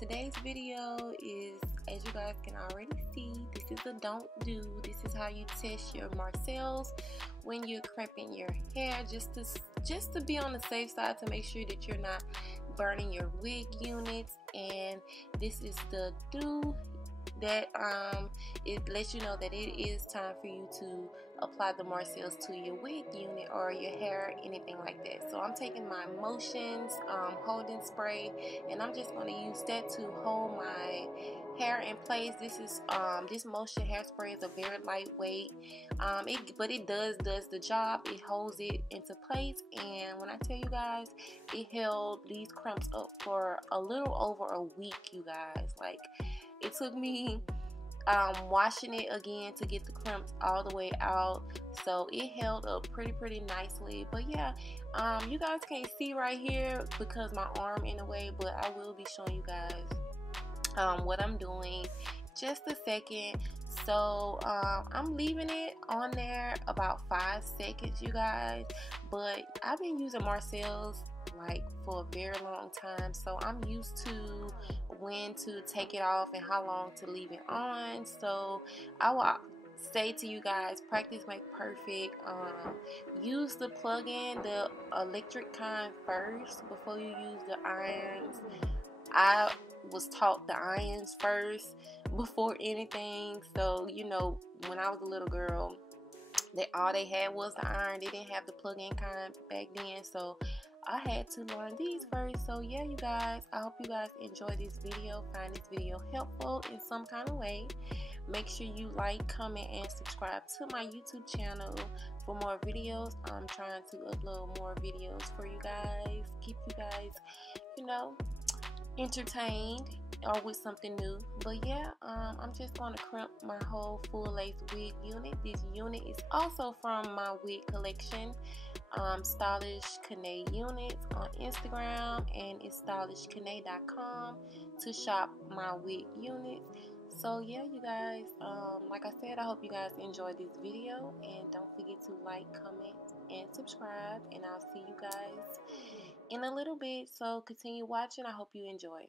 Today's video is, as you guys can already see, this is a don't do. This is how you test your marcels when you're crimping your hair, just to be on the safe side, to make sure that you're not burning your wig units. And this is the do that it lets you know that it is time for you to apply the marcels to your wig unit or your hair, anything like that. So I'm taking my Motions holding spray, and I'm just going to use that to hold my hair in place. This Motion hairspray is a very lightweight, but it does the job. It holds it into place, and when I tell you guys, it held these crimps up for a little over a week, you guys. Like, it took me washing it again to get the crimps all the way out, so it held up pretty nicely. But yeah, you guys can't see right here because my arm in the way, but I will be showing you guys what I'm doing just a second. So I'm leaving it on there about 5 seconds, you guys, but I've been using marcels like for a very long time, so I'm used to when to take it off and how long to leave it on. So I will say to you guys, practice make perfect. Use the plug-in, the electric kind, first before you use the irons. I was taught the irons first before anything. So, you know, when I was a little girl, all they had was the iron. They didn't have the plug-in kind back then, so I had to learn these first. So yeah, you guys, I hope you guys enjoy this video, find this video helpful in some kind of way. Make sure you like, comment, and subscribe to my YouTube channel for more videos. I'm trying to upload more videos for you guys, keep you guys, you know, entertained or with something new. But yeah, I'm just going to crimp my whole full lace wig unit. This unit is also from my wig collection, Stylish KENNA units on Instagram, and it's stylishkenna.com to shop my wig units. So yeah, you guys, like I said, I hope you guys enjoyed this video, and don't forget to like, comment, and subscribe, and I'll see you guys in a little bit. So continue watching. I hope you enjoy.